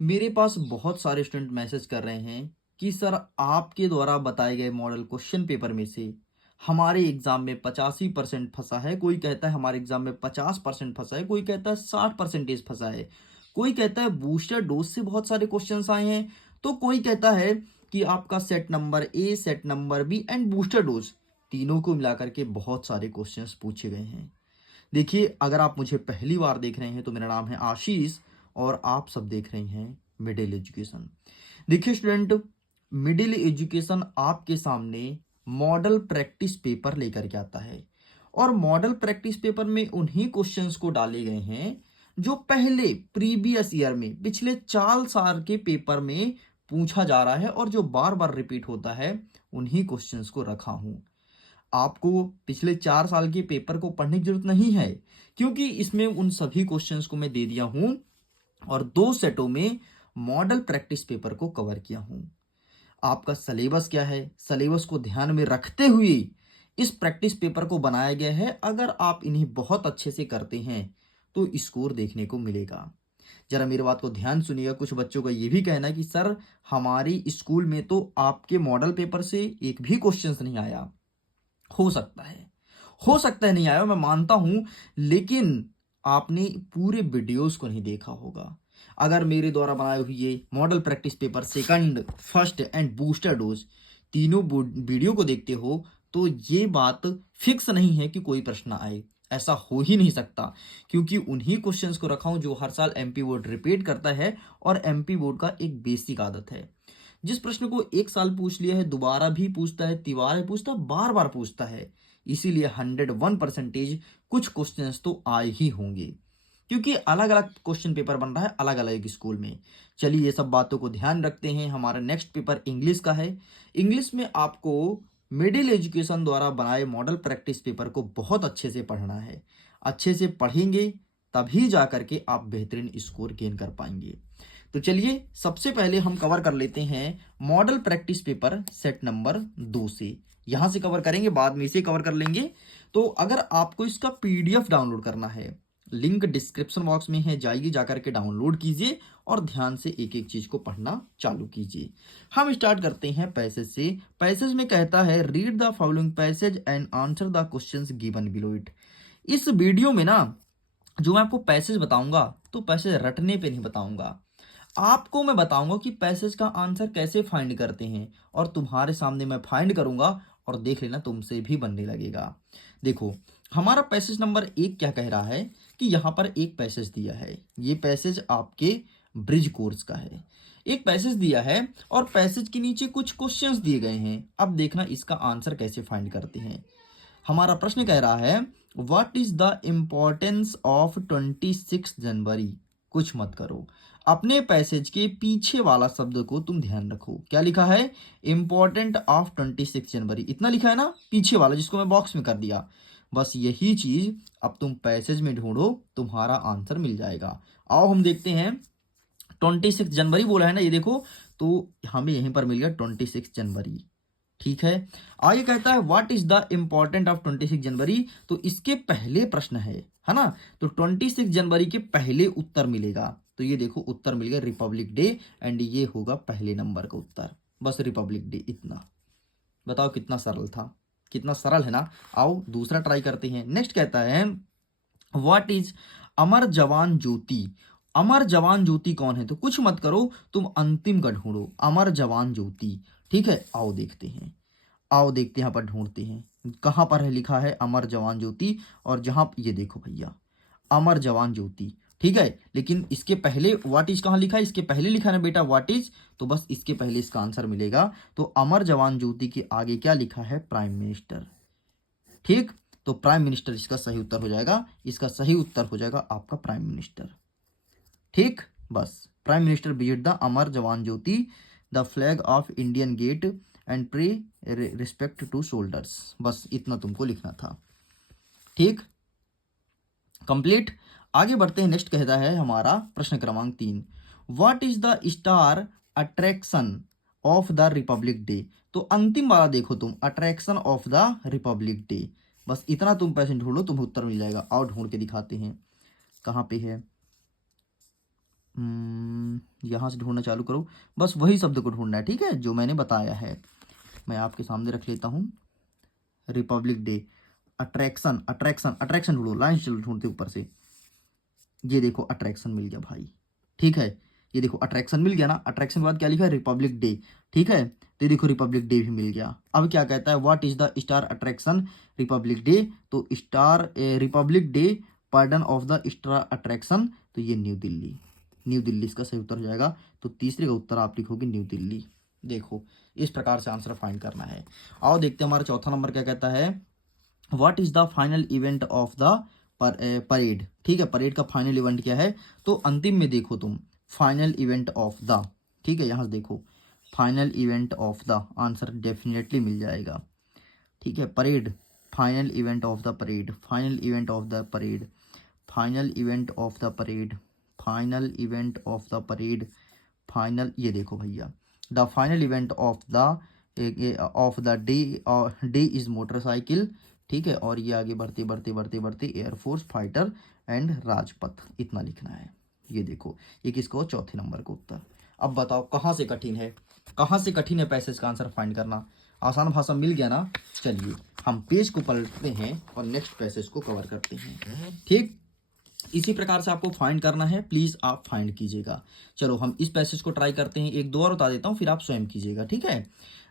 मेरे पास बहुत सारे स्टूडेंट मैसेज कर रहे हैं कि सर आपके द्वारा बताए गए मॉडल क्वेश्चन पेपर में से हमारे एग्जाम में 85% फंसा है, कोई कहता है हमारे एग्जाम में 50% फंसा है, कोई कहता है 60% फंसा है, कोई कहता है बूस्टर डोज से बहुत सारे क्वेश्चंस आए हैं, तो कोई कहता है कि आपका set number A, set number B and booster dose तीनों को मिलाकर के बहुत सारे क्वेश्चंस पूछे गए हैं। देखिए, अगर आप मुझे पहली बार देख रहे हैं तो मेरा नाम है आशीष और आप सब देख रहे हैं मिडिल एजुकेशन। देखिए स्टूडेंट, मिडिल एजुकेशन आपके सामने मॉडल प्रैक्टिस पेपर लेकर के आता है और मॉडल प्रैक्टिस पेपर में उन्हीं क्वेश्चंस को डाले गए हैं जो पहले प्रीवियस ईयर में पिछले 4 साल के पेपर में पूछा जा रहा है और जो बार बार रिपीट होता है, उन्हीं क्वेश्चंस को रखा हूं। आपको पिछले 4 साल के पेपर को पढ़ने की जरूरत नहीं है, क्योंकि इसमें उन सभी क्वेश्चंस को मैं दे दिया हूं और 2 सेटों में मॉडल प्रैक्टिस पेपर को कवर किया हूं। आपका सिलेबस क्या है, सिलेबस को ध्यान में रखते हुए इस प्रैक्टिस पेपर को बनाया गया है। अगर आप इन्हें बहुत अच्छे से करते हैं तो स्कोर देखने को मिलेगा। जरा मेरी बात को ध्यान सुनिएगा। कुछ बच्चों का ये भी कहना है कि सर हमारी स्कूल में तो आपके मॉडल पेपर से एक भी क्वेश्चंस नहीं आया। हो सकता है, हो सकता है नहीं आया, मैं मानता हूं, लेकिन आपने पूरे वीडियोस को नहीं देखा होगा। अगर मेरे द्वारा बनाए हुए ये model practice paper second, first and booster dose तीनों वीडियो को देखते हो तो ये बात फिक्स नहीं है कि कोई प्रश्न आए। ऐसा हो ही नहीं सकता, क्योंकि उन्हीं क्वेश्चंस को रखा हूं जो हर साल एमपी बोर्ड रिपीट करता है और एमपी बोर्ड का एक बेसिक आदत है, जिस प्रश्न को एक साल पूछ लिया है दोबारा भी पूछता है, तिबारा भी पूछता है, बार बार पूछता है। इसीलिए 101% कुछ क्वेश्चंस तो आए ही होंगे, क्योंकि अलग अलग क्वेश्चन पेपर बन रहा है अलग अलग स्कूल में। चलिए ये सब बातों को ध्यान रखते हैं। हमारा नेक्स्ट पेपर इंग्लिश का है। इंग्लिश में आपको मिडिल एजुकेशन द्वारा बनाए मॉडल प्रैक्टिस पेपर को बहुत अच्छे से पढ़ना है। अच्छे से पढ़ेंगे तभी जा करके आप बेहतरीन स्कोर गेन कर पाएंगे। तो चलिए सबसे पहले हम कवर कर लेते हैं model practice paper set number 2 से। यहां से कवर करेंगे, बाद में इसे कवर कर लेंगे। तो अगर आपको इसका पीडीएफ डाउनलोड करना है, लिंक डिस्क्रिप्शन बॉक्स में है, जाइए जाकर के डाउनलोड कीजिए और ध्यान से एक एक चीज को पढ़ना चालू कीजिए। हम स्टार्ट करते हैं पैसेज से। पैसेज में कहता है read the following passage and answer the questions given below it. इस वीडियो में ना जो मैं आपको पैसेज बताऊंगा तो पैसेज रटने पे नहीं बताऊंगा, आपको मैं बताऊंगा कि पैसेज का आंसर कैसे फाइंड करते हैं और तुम्हारे सामने मैं फाइंड करूंगा और देख लेना तुमसे भी बनने लगेगा। देखो, हमारा पैसेज नंबर 1 क्या कह रहा है कि यहां पर एक पैसेज दिया है। ये पैसेज आपके ब्रिज कोर्स का है। एक पैसेज दिया है और पैसेज के नीचे कुछ क्वेश्चंस दिए गए हैं। अब देखना इसका आंसर कैसे फाइंड करते हैं। हमारा प्रश्न कह रहा है what is the importance of 26 जनवरी। कुछ मत करो, अपने पैसेज के पीछे वाला शब्द को तुम ध्यान रखो। क्या लिखा है? इंपॉर्टेंट ऑफ 26 जनवरी, इतना लिखा है ना पीछे वाला, जिसको मैं बॉक्स में कर दिया। बस यही चीज अब तुम पैसेज में ढूंढो, तुम्हारा आंसर मिल जाएगा। आओ हम देखते हैं। 26 जनवरी बोला है ना, ये देखो, तो हमें यहीं पर मिल गया 26 जनवरी। ठीक है। आगे कहता है what is the important of 26 जनवरी। तो इसके पहले प्रश्न है ना, तो 26 जनवरी के पहले उत्तर मिलेगा। तो ये देखो उत्तर मिल गया रिपब्लिक डे एंड ये होगा पहले नंबर का उत्तर। बस रिपब्लिक डे, इतना। बताओ कितना सरल था, कितना सरल है ना। आओ दूसरा ट्राई करते हैं। नेक्स्ट कहता है व्हाट इज अमर जवान ज्योति। अमर जवान ज्योति कौन है? तो कुछ मत करो, तुम अंतिम का ढूंढो, अमर जवान ज्योति। ठीक है, आओ देखते हैं। आओ देखते हैं, यहाँ पर ढूंढते हैं कहां पर है लिखा है अमर जवान ज्योति। और जहां ये देखो भैया, अमर जवान ज्योति। ठीक है, लेकिन इसके पहले व्हाट इज कहां लिखा है? इसके पहले लिखा है ना बेटा व्हाट इज, तो बस इसके पहले इसका आंसर मिलेगा। तो अमर जवान ज्योति के आगे क्या लिखा है? Prime minister. ठीक, तो प्राइम मिनिस्टर इसका सही उत्तर हो जाएगा। इसका सही उत्तर हो जाएगा आपका प्राइम मिनिस्टर। ठीक, बस prime minister visit the Amar Jawan Jyoti the flag of Indian gate and pray respect to soldiers. बस इतना तुमको लिखना था। ठीक, कंप्लीट। आगे बढ़ते हैं। नेक्स्ट कहता है हमारा प्रश्न क्रमांक 3, what is the star attraction of the Republic day. तो अंतिम वाला देखो तुम, attraction of the Republic day. बस इतना तुम पैसे ढूंढो, तुम्हें उत्तर मिल जाएगा। और ढूंढ के दिखाते हैं कहाँ पे है। यहाँ से ढूंढना चालू करो, बस वही शब्द को ढूंढना है, ठीक है, जो मैंने बताया है। मैं आपके सामने रख लेता हूँ, Republic day, attraction, attraction, attraction ढूंढो, लाइन चलो ढूंढते ऊपर से। ये देखो अट्रैक्शन मिल गया भाई, ठीक है, ये देखो अट्रैक्शन मिल गया ना। अट्रैक्शन के बाद क्या लिखा है, रिपब्लिक डे, ठीक है, तो ये देखो रिपब्लिक डे भी मिल गया। अब क्या कहता है, what is the star attraction republic day, तो star republic day pardon of the star attraction, तो ये न्यू दिल्ली, न्यू दिल्ली इसका सही उत्तर हो जाएगा। तो तीसरे का उत्तर आप लिखोगे न्यू दिल्ली। देखो इस प्रकार से आंसर फाइंड करना है। आओ देखते हैं हमारा चौथा नंबर क्या कहता है, what is the final event of the parade, ठीक है, परेड का फाइनल इवेंट क्या है, तो अंतिम में देखो तुम, फाइनल इवेंट ऑफ द, ठीक है, यहाँ से देखो final event of the, answer definitely मिल जाएगा, ठीक है, parade, final event of the parade, final event of the parade, final event of the parade, final event of the parade, final, ये देखो भैया, the final event of the day is motorcycle, ठीक है, और ये आगे बढ़ते बढ़ते बढ़ते बढ़ते एयरफोर्स फाइटर एंड राजपथ, इतना लिखना है। ये देखो ये किसका हो, चौथे नंबर का उत्तर। अब बताओ कहाँ से कठिन है, कहाँ से कठिन है पैसेज का आंसर फाइंड करना, आसान भाषा मिल गया ना। चलिए हम पेज को पलटते हैं और नेक्स्ट पैसेज को कवर करते हैं, ठीक, इसी प्रकार से आपको फाइंड करना है, प्लीज आप फाइंड कीजिएगा। चलो हम इस पैसेज को ट्राई करते हैं, एक दो और बता देता हूँ, फिर आप स्वयं कीजिएगा, ठीक है।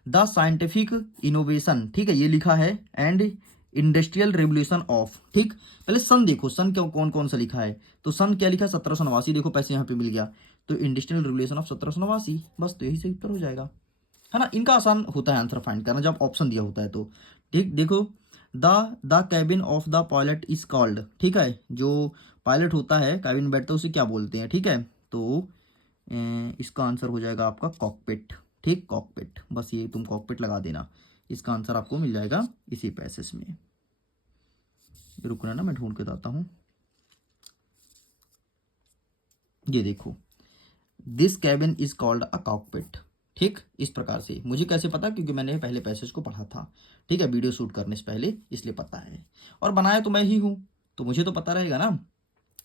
द साइंटिफिक इनोवेशन, ठीक है, ये लिखा है, एंड इंडस्ट्रियल रेवोल्यूशन ऑफ, ठीक, पहले सन देखो, सन क्या कौन कौन सा लिखा है, तो सन क्या लिखा है, 1789, देखो पैसे यहाँ पे मिल गया, तो इंडस्ट्रियल रेवोल्यूशन ऑफ 1789, बस तो यही से उत्तर हो जाएगा, है ना। इनका आसान होता है आंसर फाइंड करना जब ऑप्शन दिया होता है तो, ठीक, देखो the cabin of the pilot is called, ठीक है, जो पायलट होता है कैबिन में बैठता है उसे क्या बोलते हैं, ठीक है, तो इसका आंसर हो जाएगा आपका कॉकपिट, ठीक, कॉकपिट, बस ये तुम कॉकपिट लगा देना, इसका आंसर आपको मिल जाएगा इसी पैसेज में। रुकना ना, मैं ढूंढ के बताता हूँ, ये देखो, this cabin is called a cockpit, ठीक, इस प्रकार से। मुझे कैसे पता, क्योंकि मैंने पहले पैसेज को पढ़ा था, ठीक है, वीडियो शूट करने से पहले, इसलिए पता है, और बनाया तो मैं ही हूँ, तो मुझे तो पता रहेगा ना।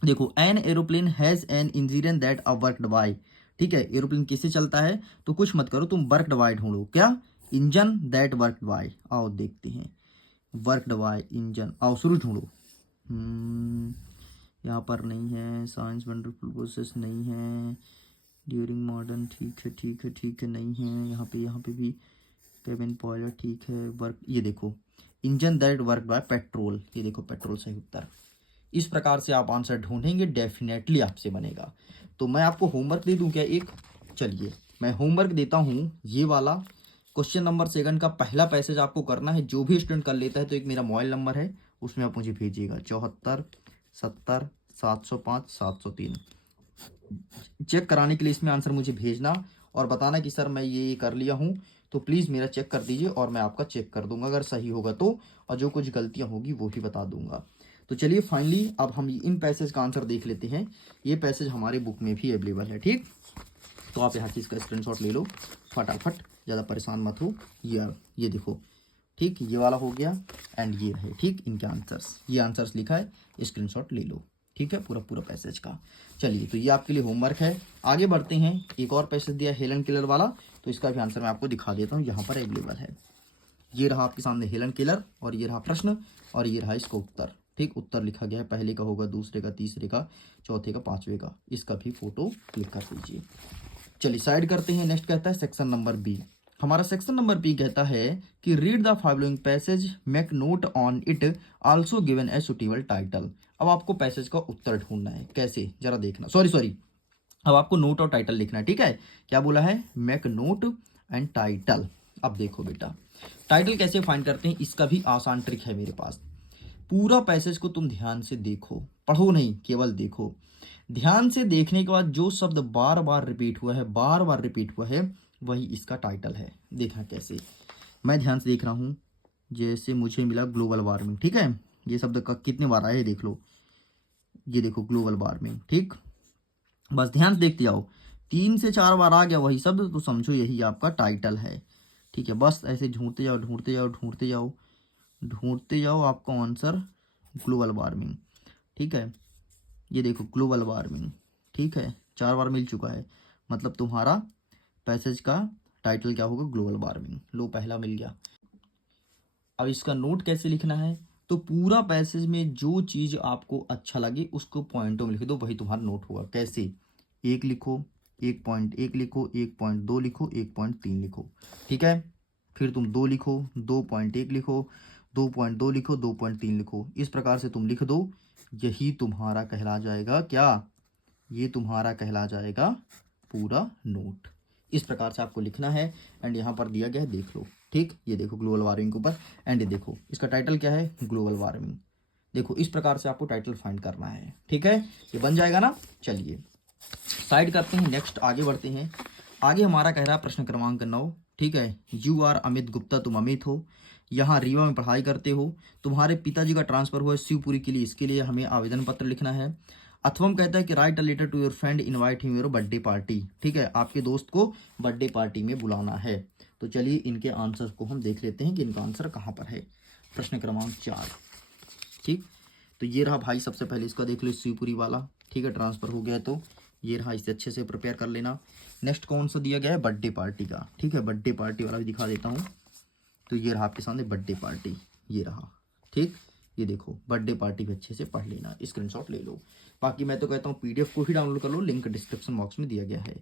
देखो an aeroplane has an engineer that a worked by, ठीक है, एरोप्लेन किससे चलता है, तो कुछ मत करो तुम, वर्कड बाय ढूंढो, क्या, इंजन दैट वर्कड बाय, आओ देखते हैं, वर्कड बाय इंजन, आओ शुरू ढूंढो, यहाँ पर नहीं है, साइंस वंडरफुल प्रोसेस नहीं है, ड्यूरिंग मॉडर्न, ठीक है ठीक है ठीक है, नहीं है, यहाँ पे भी केबिन पायलट, ठीक है, वर्क, ये देखो engine that work by petrol, ये देखो पेट्रोल सही उत्तर। इस प्रकार से आप आंसर ढूंढेंगे, डेफिनेटली आपसे बनेगा। तो मैं आपको होमवर्क दे दूं क्या एक, चलिए मैं होमवर्क देता हूं, ये वाला क्वेश्चन नंबर 2 का पहला पैसेज आपको करना है, जो भी स्टूडेंट कर लेता है तो एक मेरा मोबाइल नंबर है, उसमें आप मुझे भेजिएगा, 74 70 705 703, चेक कराने के लिए इसमें आंसर मुझे भेजना और बताना कि सर मैं ये कर लिया हूँ, तो प्लीज़ मेरा चेक कर दीजिए और मैं आपका चेक कर दूंगा अगर सही होगा तो, और जो कुछ गलतियाँ होगी वो भी बता दूंगा। तो चलिए फाइनली अब हम इन पैसेज का आंसर देख लेते हैं। ये पैसेज हमारे बुक में भी अवेलेबल है, ठीक, तो आप यहाँ से इसका स्क्रीनशॉट ले लो फटाफट, ज़्यादा परेशान मत हो। ये देखो, ठीक, ये वाला हो गया एंड ये है, ठीक, इनके आंसर्स, ये आंसर्स लिखा है, स्क्रीनशॉट ले लो, ठीक है, पूरा पूरा पैसेज का। चलिए तो ये आपके लिए होमवर्क है। आगे बढ़ते हैं, एक और पैसेज दिया हेलन केलर वाला, तो इसका भी आंसर मैं आपको दिखा देता हूँ, यहाँ पर अवेलेबल है। ये रहा आपके सामने हेलन केलर, और ये रहा प्रश्न, और ये रहा इसका उत्तर, ठीक, उत्तर लिखा गया है, पहले का होगा, दूसरे का, तीसरे का, चौथे का, पांचवे का, इसका भी फोटो क्लिक कर दीजिए। चलिए साइड करते हैं, नेक्स्ट कहता है सेक्शन नंबर बी। हमारा सेक्शन नंबर बी कहता है कि read the following passage, make note on it, also given a suitable title. अब आपको पैसेज का उत्तर ढूंढना है, कैसे, जरा देखना, सॉरी, अब आपको नोट और टाइटल लिखना है, ठीक है, क्या बोला है, मेक नोट एंड टाइटल। अब देखो बेटा, टाइटल कैसे फाइंड करते हैं, इसका भी आसान ट्रिक है मेरे पास। पूरा पैसेज को तुम ध्यान से देखो, पढ़ो नहीं, केवल देखो। ध्यान से देखने के बाद जो शब्द बार बार रिपीट हुआ है, वही इसका टाइटल है। देखना कैसे, मैं ध्यान से देख रहा हूँ, जैसे मुझे मिला ग्लोबल वार्मिंग, ठीक है, ये शब्द का कितने बार आया है देख लो, ये देखो ग्लोबल वार्मिंग, ठीक, बस ध्यान से देखते जाओ, 3 से 4 बार आ गया वही शब्द, तो समझो यही आपका टाइटल है, ठीक है, बस ऐसे ढूंढते जाओ ढूंढते जाओ ढूंढते जाओ ढूंढते जाओ, आपका आंसर ग्लोबल वार्मिंग, ठीक है, ये देखो ग्लोबल वार्मिंग, ठीक है, 4 बार मिल चुका है, मतलब तुम्हारा पैसेज का टाइटल क्या होगा, ग्लोबल वार्मिंग। लो पहला मिल गया। अब इसका नोट कैसे लिखना है, तो पूरा पैसेज में जो चीज़ आपको अच्छा लगे उसको पॉइंटों में लिख दो, वही तुम्हारा नोट होगा। कैसे, एक लिखो, 1.1 लिखो, 1.2 लिखो, 1.3 लिखो, ठीक है। फिर तुम 2 लिखो, 2.1 लिखो, 2.2 लिखो, 2.3 लिखो। इस प्रकार से तुम लिख दो, यही तुम्हारा कहला जाएगा क्या, ये तुम्हारा कहला जाएगा पूरा नोट। इस प्रकार से आपको लिखना है। एंड यहाँ पर दिया गया है, देख लो, ठीक, ये देखो ग्लोबल वार्मिंग के ऊपर। एंड ये देखो इसका टाइटल क्या है, ग्लोबल वार्मिंग। देखो इस प्रकार से आपको टाइटल फाइंड करना है, ठीक है, ये बन जाएगा ना। चलिए साइड करते हैं, नेक्स्ट आगे बढ़ते हैं। आगे हमारा कह रहा है प्रश्न क्रमांक 9, ठीक है। यू आर अमित गुप्ता, तुम अमित हो, यहाँ रीवा में पढ़ाई करते हो, तुम्हारे पिताजी का ट्रांसफर हुआ है शिवपुरी के लिए, इसके लिए हमें आवेदन पत्र लिखना है। अथवम कहता है कि write a letter to your friend, invite him your birthday party, ठीक है, आपके दोस्त को बर्थडे पार्टी में बुलाना है। तो चलिए इनके आंसर को हम देख लेते हैं कि इनका आंसर कहाँ पर है। प्रश्न क्रमांक 4, ठीक, तो ये रहा भाई, सबसे पहले इसका देख लो, शिवपुरी वाला, ठीक है, ट्रांसफर हो गया तो ये रहा, इसे अच्छे से प्रिपेयर कर लेना। नेक्स्ट कौन सा दिया गया है, बर्थडे पार्टी का, ठीक है, बर्थडे पार्टी वाला भी दिखा देता हूँ। तो ये रहा आपके सामने बर्थडे पार्टी, ये रहा, ठीक, ये देखो बर्थडे पार्टी भी अच्छे से पढ़ लेना, स्क्रीनशॉट ले लो। बाकी मैं तो कहता हूँ पीडीएफ को ही डाउनलोड कर लो, लिंक डिस्क्रिप्शन बॉक्स में दिया गया है।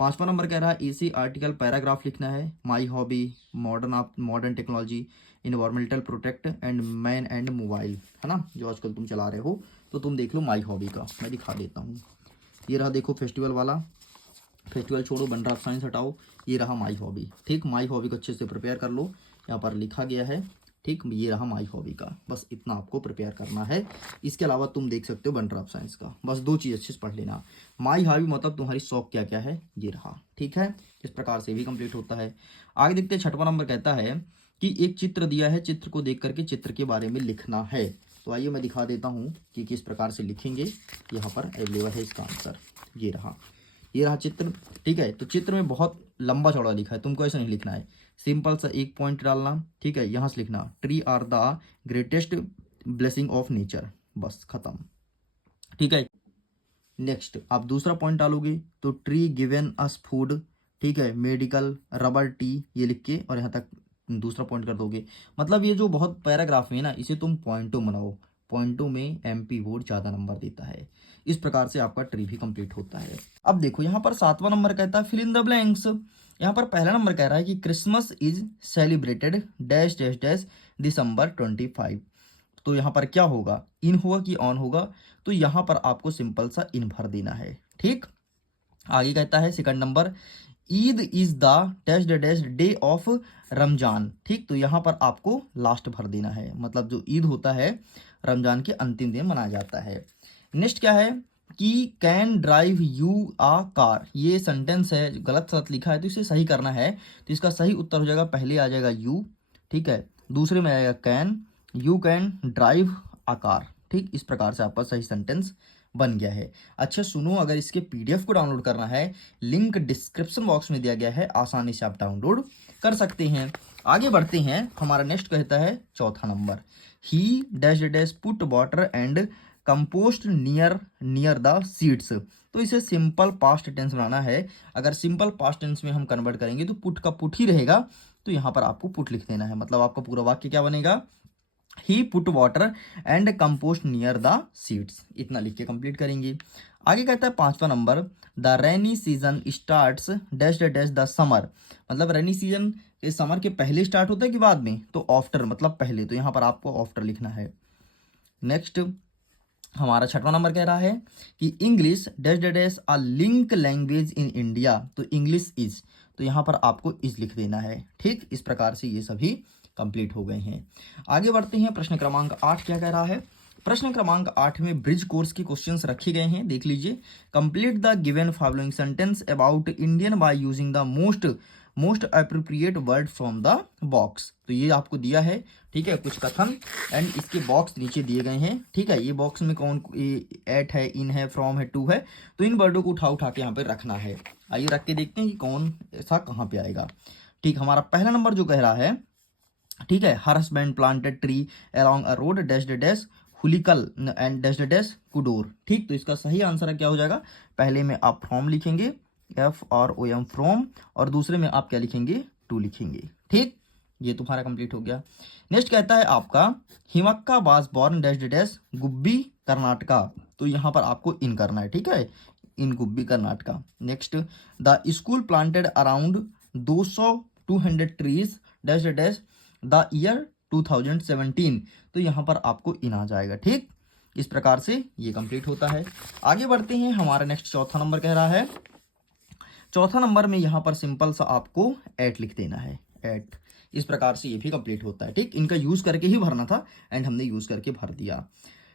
5वां नंबर कह रहा है इसी आर्टिकल पैराग्राफ लिखना है। My hobby, modern technology, environmental protect and man and mobile, है ना, जो आजकल तुम चला रहे हो। तो तुम देख लो माई हॉबी का, मैं दिखा देता हूँ। ये रहा देखो फेस्टिवल वाला, फेस्टिवल छोड़ो, बनरा ऑफ साइंस हटाओ, ये रहा माई हॉबी, ठीक, माई हॉबी को अच्छे से प्रिपेयर कर लो, यहाँ पर लिखा गया है, ठीक, ये रहा माई हॉबी का, बस इतना आपको प्रिपेयर करना है। इसके अलावा तुम देख सकते हो बनरा ऑफ साइंस का, बस 2 चीज़ अच्छे से पढ़ लेना। माई हॉबी मतलब तुम्हारी शौक क्या क्या है, ये रहा, ठीक है, इस प्रकार से भी कंप्लीट होता है। आगे देखते हैं, 6वां नंबर कहता है कि एक चित्र दिया है, चित्र को देख करके चित्र के बारे में लिखना है। तो आइए मैं दिखा देता हूँ कि किस प्रकार से लिखेंगे, यहाँ पर अवेलेबल है इसका आंसर, ये रहा, ये रहा चित्र, ठीक है। तो चित्र में बहुत लंबा चौड़ा लिखा है, तुमको ऐसा नहीं लिखना है, सिंपल सा एक पॉइंट डालना, ठीक है, यहाँ से लिखना tree are the greatest blessing of nature, बस खत्म, ठीक है। नेक्स्ट आप दूसरा पॉइंट डालोगे तो ट्री गिवन अस फूड, ठीक है, मेडिकल, रबर, टी, ये लिख के और यहाँ तक दूसरा पॉइंट कर दोगे। मतलब ये जो बहुत पैराग्राफ है ना, इसे तुम पॉइंटों बनाओ, पॉइंटों में एमपी बोर्ड ज़्यादा नंबर देता है। इस प्रकार से आपका ट्री भी कंप्लीट होता है। अब देखो यहाँ पर 7वां नंबर कहता है फिल इन द ब्लैंक्स। यहाँ पर पहला नंबर कह रहा है कि Christmas is celebrated dash dash dash December 25। तो यहाँ पर क्या होगा, इन होगा कि ऑन होगा, तो यहाँ पर आपको सिंपल सा इन भर देना है, ठीक। आगे कहता है second number, Eid is the dash dash day of Ramzan, ठीक, तो यहाँ पर आपको लास्ट भर देना है, मतलब जो ईद होता है रमजान के अंतिम दिन मनाया जाता है। नेक्स्ट क्या है कि can drive you a car, ये सेंटेंस है, गलत सलत लिखा है तो इसे सही करना है। तो इसका सही उत्तर हो जाएगा, पहले आ जाएगा यू, ठीक है, दूसरे में आएगा can, you can drive a car, ठीक, इस प्रकार से आपका सही सेंटेंस बन गया है। अच्छा सुनो, अगर इसके पीडीएफ को डाउनलोड करना है, लिंक डिस्क्रिप्शन बॉक्स में दिया गया है, आसानी से आप डाउनलोड कर सकते हैं। आगे बढ़ते हैं, हमारा नेक्स्ट कहता है 4वां number, he dash dash put water and compost near the seeds. तो इसे सिंपल पास्ट टेंस बनाना है। अगर सिंपल पास्ट टेंस में हम कन्वर्ट करेंगे तो पुट का पुट ही रहेगा, तो यहाँ पर आपको पुट लिख देना है, मतलब आपका पूरा वाक्य क्या बनेगा, he put water and compost near the seeds, इतना लिख के कंप्लीट करेंगे। आगे कहता है 5वां number, the rainy season starts dash dash the summer, मतलब रेनी सीजन समर के पहले स्टार्ट होता है कि बाद में, तो आफ्टर मतलब पहले, तो यहाँ पर आपको आफ्टर लिखना है। नेक्स्ट हमारा 6वां नंबर कह रहा है कि English dash dash a link language in India, तो इंग्लिश इज, तो यहाँ पर आपको इज लिख देना है, ठीक, इस प्रकार से ये सभी कंप्लीट हो गए हैं। आगे बढ़ते हैं, प्रश्न क्रमांक 8 क्या कह रहा है। प्रश्न क्रमांक 8 में ब्रिज कोर्स के क्वेश्चंस रखे गए हैं, देख लीजिए। Complete the given following sentence about Indian by using the most appropriate word from the box. तो ये आपको दिया है, ठीक है, कुछ कथन, एंड इसके बॉक्स नीचे दिए गए हैं, ठीक है। ये बॉक्स में कौन, एट है, इन है, फ्रॉम है, टू है, तो इन वर्डों को उठा के यहाँ पे रखना है। आइए रख के देखते हैं कि कौन ऐसा कहाँ पे आएगा, ठीक। हमारा पहला नंबर जो कह रहा है, ठीक है, her husband planted tree along a road dash dash Hulikal and dash dash Kudur, ठीक। तो इसका सही आंसर क्या हो जाएगा, पहले में आप फ्रॉम लिखेंगे FROM फ्रॉम, और दूसरे में आप क्या लिखेंगे, टू लिखेंगे। ठीक, ये तुम्हारा कंप्लीट हो गया। नेक्स्ट कहता है आपका Himakka was born dash dash Gubbi Karnataka, तो यहाँ पर आपको इन करना है। ठीक है, in Gubbi Karnataka. Next, the school planted around 200 trees dash dash the year 2017, तो यहाँ पर आपको इन आ जाएगा। ठीक, इस प्रकार से ये कंप्लीट होता है। आगे बढ़ते हैं, हमारा नेक्स्ट चौथा नंबर कह रहा है, चौथा नंबर में यहाँ पर सिंपल सा आपको एट लिख देना है, एट। इस प्रकार से ये भी कंप्लीट होता है। ठीक, इनका यूज करके ही भरना था एंड हमने यूज करके भर दिया।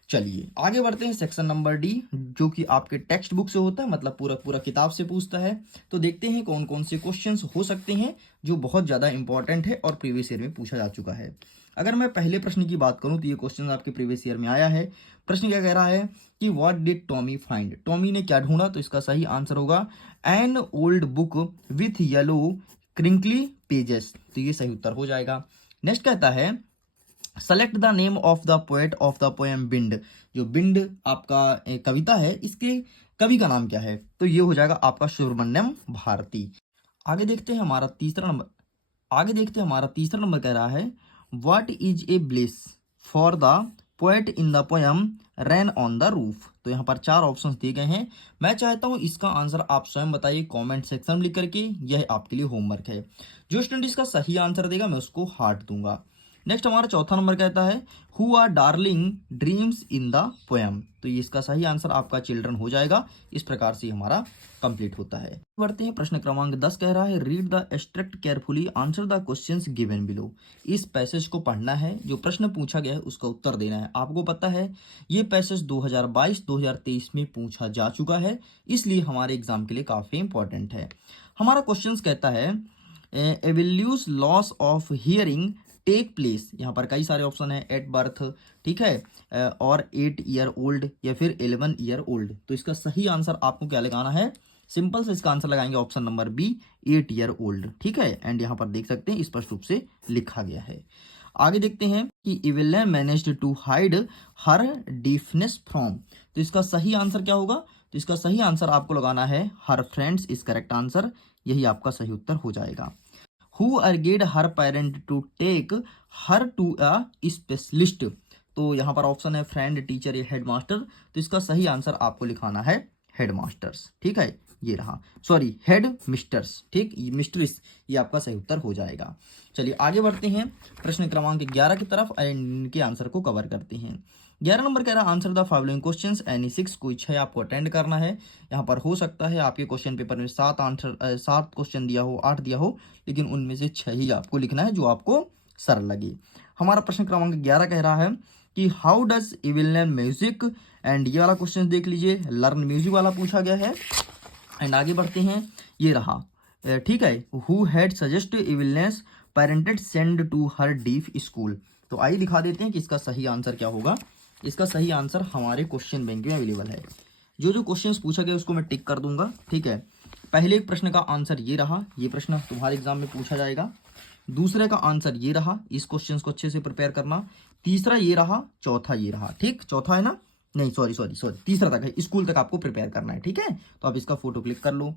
चलिए आगे बढ़ते हैं, सेक्शन नंबर डी, जो कि आपके टेक्स्ट बुक से होता है, मतलब पूरा पूरा किताब से पूछता है। तो देखते हैं कौन कौन से क्वेश्चंस हो सकते हैं जो बहुत ज़्यादा इंपॉर्टेंट है और प्रीवियस ईयर में पूछा जा चुका है। अगर मैं पहले प्रश्न की बात करूं तो ये क्वेश्चन आपके प्रीवियस ईयर में आया है। प्रश्न क्या कह रहा है कि what did Tommy find, Tommy ने क्या ढूंढा, तो इसका सही आंसर होगा an old book with yellow crinkly pages, तो ये सही उत्तर हो जाएगा। नेक्स्ट कहता है select the name of the poet of the poem bind, जो बिंड आपका कविता है, इसके कवि का नाम क्या है, तो ये हो जाएगा आपका सुब्रमण्यम भारती। आगे देखते हैं हमारा तीसरा नंबर कह रहा है what is a bliss for the poet in the poem rain on the roof, तो यहाँ पर 4 ऑप्शंस दिए गए हैं। मैं चाहता हूँ इसका आंसर आप स्वयं बताइए कमेंट सेक्शन में लिख करके, यह आपके लिए होमवर्क है। जो स्टूडेंट इसका सही आंसर देगा मैं उसको हार्ट दूंगा। नेक्स्ट हमारा चौथा नंबर कहता है who are darling dreams in the poem, तो ये इसका सही आंसर आपका चिल्ड्रन हो जाएगा। इस प्रकार से हमारा कंप्लीट होता है। बढ़ते हैं, प्रश्न क्रमांक 10 कह रहा है read the extract carefully answer the questions given below, इस पैसेज को पढ़ना है, जो प्रश्न पूछा गया है उसका उत्तर देना है। आपको पता है ये पैसेज 2022-2023 में पूछा जा चुका है, इसलिए हमारे एग्जाम के लिए काफी इंपॉर्टेंट है। हमारा क्वेश्चन कहता है Evelyn's loss of hearing take place, यहाँ पर कई सारे ऑप्शन है, एट बर्थ, ठीक है, और 8 ईयर ओल्ड या फिर 11 ईयर ओल्ड, तो इसका सही आंसर आपको क्या लगाना है, सिंपल से इसका आंसर लगाएंगे option number B 8 year old. ठीक है, एंड यहाँ पर देख सकते हैं स्पष्ट रूप से लिखा गया है। आगे देखते हैं कि Evelyn managed to hide her deafness from, तो इसका सही आंसर क्या होगा, तो इसका सही आंसर आपको लगाना है her friends is correct answer, यही आपका सही उत्तर हो जाएगा। Who urged her parent to take her to a specialist, तो यहाँ पर ऑप्शन है फ्रेंड, टीचर या हेडमास्टर, तो इसका सही आंसर आपको लिखाना है हेडमास्टर्स। ठीक है, ये रहा, सॉरी हेड मिस्टर्स, ठीक, मिस्ट्रिस, ये आपका सही उत्तर हो जाएगा। चलिए आगे बढ़ते हैं प्रश्न क्रमांक 11 की तरफ एंड इनके आंसर को कवर करते हैं। 11 नंबर कह रहा है answer the following questions any 6, कोई 6 आपको अटेंड करना है। यहाँ पर हो सकता है आपके क्वेश्चन पेपर में 7 क्वेश्चन दिया हो, 8 दिया हो, लेकिन उनमें से 6 ही आपको लिखना है जो आपको सरल लगे। हमारा प्रश्न क्रमांक 11 कह रहा है कि हाउ डज इविलियन म्यूजिक, एंड ये वाला क्वेश्चन देख लीजिए, लर्न म्यूजिक वाला पूछा गया है। एंड आगे बढ़ते हैं, ये रहा, ठीक है, who had suggest Evelyn's parented send to her deaf school, तो आइए दिखा देते हैं कि इसका सही आंसर क्या होगा। इसका सही आंसर हमारे क्वेश्चन बैंक में अवेलेबल है। जो जो क्वेश्चंस पूछा गया उसको मैं टिक कर दूंगा। ठीक है, पहले एक प्रश्न का आंसर ये रहा, ये प्रश्न तुम्हारे एग्जाम में पूछा जाएगा। दूसरे का आंसर ये रहा, इस क्वेश्चन को अच्छे से प्रिपेयर करना। तीसरा ये रहा, चौथा ये रहा, ठीक, चौथा है ना, नहीं सॉरी तीसरा तक है, स्कूल तक आपको प्रिपेयर करना है। ठीक है, तो आप इसका फोटो क्लिक कर लो।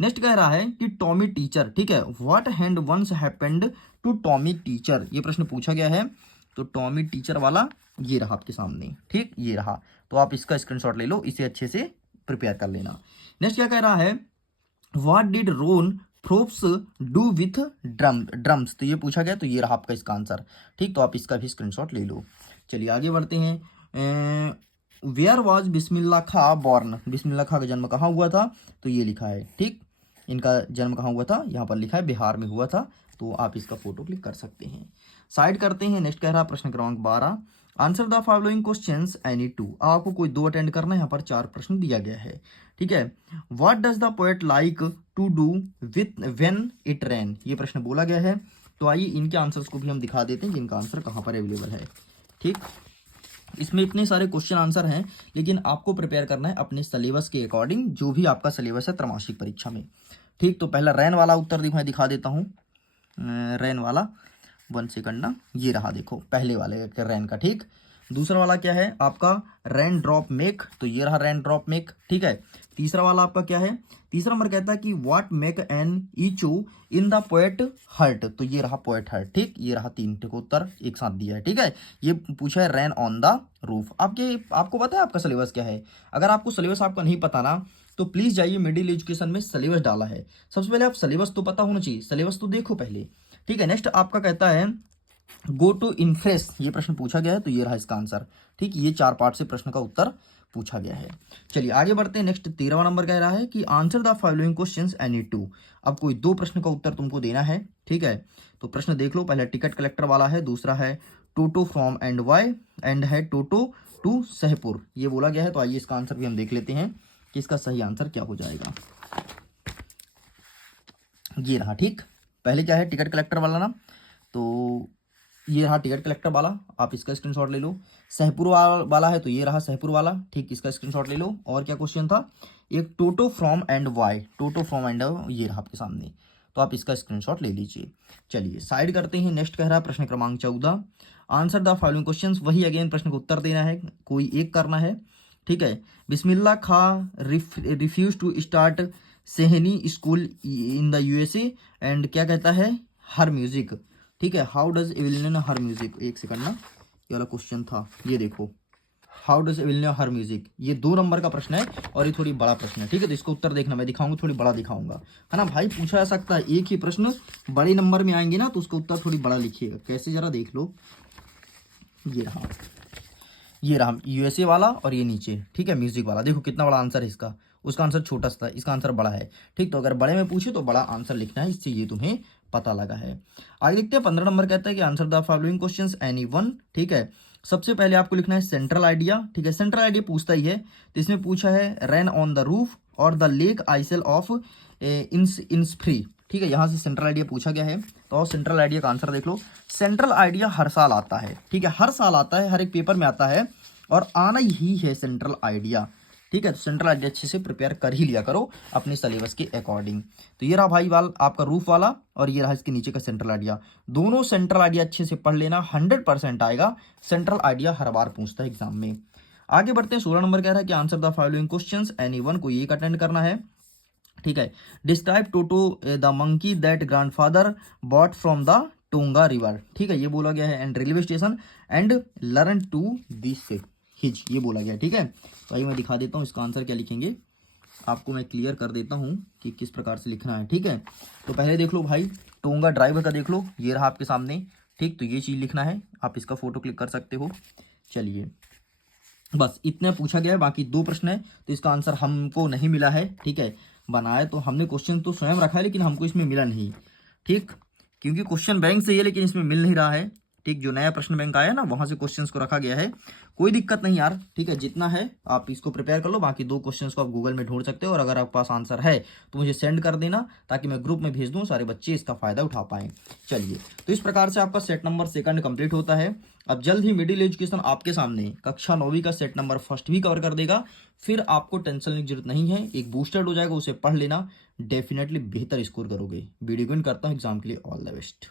नेक्स्ट कह रहा है कि टॉमी टीचर, ठीक है, what had once happened to Tommy teacher, ये प्रश्न पूछा गया है। तो टॉमी टीचर वाला ये रहा आपके सामने, ठीक, ये रहा, तो आप इसका स्क्रीनशॉट ले लो, इसे अच्छे से प्रिपेयर कर लेना। नेक्स्ट क्या कह रहा है what did Ron Forbes do with drums, तो ये पूछा गया, तो ये रहा आपका इसका आंसर। ठीक, तो आप इसका भी स्क्रीनशॉट ले लो। चलिए आगे बढ़ते हैं, where was Bismillah Khan born, Bismillah Khan का जन्म कहाँ हुआ था, तो ये लिखा है। ठीक, इनका जन्म कहाँ हुआ था, यहाँ पर लिखा है बिहार में हुआ था, तो आप इसका फोटो क्लिक कर सकते हैं। साइड करते हैं, नेक्स्ट कह रहा है प्रश्न क्रमांक 12 answer the following questions any 2, आपको कोई 2 अटेंड करना है, यहाँ पर 4 प्रश्न दिया गया है। ठीक है, what does the poet like to do with when it rain, ये प्रश्न बोला गया है। तो आइए इनके आंसर्स को भी हम दिखा देते हैं कि इनका आंसर कहाँ पर अवेलेबल है। ठीक, इसमें इतने सारे क्वेश्चन आंसर हैं, लेकिन आपको प्रिपेयर करना है अपने सिलेबस के अकॉर्डिंग, जो भी आपका सिलेबस है त्रैमासिक परीक्षा में। ठीक, तो पहला रैन वाला उत्तर मैं दिखा देता हूँ, रैन वाला 1 सेकंड ना, ये रहा, देखो पहले वाले रैन का। ठीक, दूसरा वाला क्या है आपका रेन ड्रॉप मेक, तो ये रहा रेन ड्रॉप मेक, ठीक है। तीसरा वाला आपका क्या है, तीसरा नंबर कहता है कि what make an echo in the poet heart, तो ये रहा पोएट हर्ट, ठीक। ये रहा 3 को उत्तर एक साथ दिया है, ठीक है। ये पूछा है रेन ऑन द रूफ। आपको पता है आपका सिलेबस क्या है? अगर आपको सिलेबस आपका नहीं पता ना, तो प्लीज जाइए मिडिल एजुकेशन में सिलेबस डाला है। सबसे पहले आप सिलेबस तो पता होना चाहिए, सिलेबस तो देखो पहले, ठीक है। नेक्स्ट आपका कहता है गो टू इनफ्रेस, ये प्रश्न पूछा गया है, तो ये रहा इसका आंसर, ठीक। ये 4 पार्ट से प्रश्न का उत्तर पूछा गया है। चलिए आगे बढ़ते हैं। नेक्स्ट 13वां नंबर कह रहा है कि answer the following questions any two. अब कोई 2 प्रश्न का उत्तर तुमको देना है, ठीक है। तो प्रश्न देख लो, पहले टिकट कलेक्टर वाला है, दूसरा है टोटो फ्रॉम एंड वाई, एंड है टोटो टू सहपुर, ये बोला गया है। तो आइए इसका आंसर भी हम देख लेते हैं कि इसका सही आंसर क्या हो जाएगा। ये रहा, ठीक। पहले क्या है टिकट कलेक्टर वाला ना, तो ये रहा टिकट कलेक्टर वाला, आप इसका स्क्रीनशॉट ले लो। सहपुर वाला है, तो ये रहा सहपुर वाला, ठीक। इसका स्क्रीनशॉट ले लो। और क्या क्वेश्चन था, एक toto from and Y, toto from and, ये रहा आपके सामने, तो आप इसका स्क्रीनशॉट ले लीजिए। चलिए साइड करते हैं। नेक्स्ट कह रहा है प्रश्न क्रमांक 14, आंसर द फॉलोइंग क्वेश्चंस। वही अगेन प्रश्न को उत्तर देना है, कोई एक करना है, ठीक है। Bismillah Khan refuse to start shehnai school in the USA, and क्या कहता है हर म्यूजिक, ठीक है। How does Evelyn her music, एक सेकंड ना, ये वाला क्वेश्चन था, ये देखो, how does Evelyn her music, ये 2 नंबर का प्रश्न है और ये थोड़ी बड़ा प्रश्न है, ठीक है। तो इसका उत्तर देखना, मैं दिखाऊंगा थोड़ी बड़ा दिखाऊंगा, है ना भाई। पूछा जा सकता है, एक ही प्रश्न बड़े नंबर में आएंगे ना, तो उसका उत्तर थोड़ी बड़ा लिखिएगा। कैसे जरा देख लो, ये रहा यूएसए वाला और ये नीचे, ठीक है, म्यूजिक वाला। देखो कितना बड़ा आंसर है इसका, उसका आंसर छोटा सा था, इसका आंसर बड़ा है, ठीक। तो अगर बड़े में पूछे तो बड़ा आंसर लिखना है, इससे ये तुम्हें पता लगा है। आगे देखते हैं 15 नंबर कहता है कि answer the following questions any one, ठीक है। सबसे पहले आपको लिखना है सेंट्रल आइडिया, ठीक है। सेंट्रल आइडिया पूछता ही है, तो इसमें पूछा है रेन ऑन द रूफ और द लेक आइसल ऑफ इंसफ्री, ठीक है। यहाँ से सेंट्रल आइडिया पूछा गया है, तो सेंट्रल आइडिया का आंसर देख लो। सेंट्रल आइडिया हर साल आता है, ठीक है, हर साल आता है, हर एक पेपर में आता है और आना ही है सेंट्रल आइडिया, ठीक है। तो सेंट्रल आइडिया अच्छे से प्रिपेयर कर ही लिया करो अपने सिलेबस के अकॉर्डिंग। तो ये रहा भाई आपका रूफ वाला और ये रहा इसके नीचे का सेंट्रल आइडिया। दोनों सेंट्रल आइडिया अच्छे से पढ़ लेना, 100% आएगा। सेंट्रल आइडिया हर बार पूछता है एग्जाम में। आगे बढ़ते हैं। 16 नंबर कह रहा है कि answer the following questions any one, को एक अटेंड करना है, ठीक है। Describe Toto the monkey that grandfather bought from the tonga river, ठीक है, ये बोला गया है। And railway station and learn to this his, ये बोला गया, ठीक है। तो आइए मैं दिखा देता हूँ इसका आंसर क्या लिखेंगे, आपको मैं क्लियर कर देता हूँ कि किस प्रकार से लिखना है, ठीक है। तो पहले देख लो भाई, टोंगा ड्राइवर का देख लो, ये रहा आपके सामने, ठीक। तो ये चीज़ लिखना है, आप इसका फोटो क्लिक कर सकते हो। चलिए बस इतने पूछा गया है, बाकी 2 प्रश्न है, तो इसका आंसर हमको नहीं मिला है, ठीक है। बनाया तो हमने क्वेश्चन तो स्वयं रखा है, लेकिन हमको इसमें मिला नहीं, ठीक। क्योंकि क्वेश्चन बैंक से ही है, लेकिन इसमें मिल नहीं रहा है, ठीक। जो नया प्रश्न बैंक आया ना, वहां से क्वेश्चंस को रखा गया है। कोई दिक्कत नहीं यार, ठीक है। जितना है आप इसको प्रिपेयर कर लो, बाकी 2 क्वेश्चंस को आप गूगल में ढूंढ सकते हो, और अगर आपके पास आंसर है तो मुझे सेंड कर देना, ताकि मैं ग्रुप में भेज दूं, सारे बच्चे इसका फायदा उठा पाएं। चलिए, तो इस प्रकार से आपका सेट नंबर 2 कंप्लीट होता है। अब जल्द ही मिडिल एजुकेशन आपके सामने कक्षा 9वीं का सेट नंबर 1 भी कवर कर देगा। फिर आपको टेंशन लेने की जरूरत नहीं है, एक बूस्टर हो जाएगा, उसे पढ़ लेना, डेफिनेटली बेहतर स्कोर करोगे। वीडियो विन करता हूँ एग्जाम के लिए, ऑल द बेस्ट।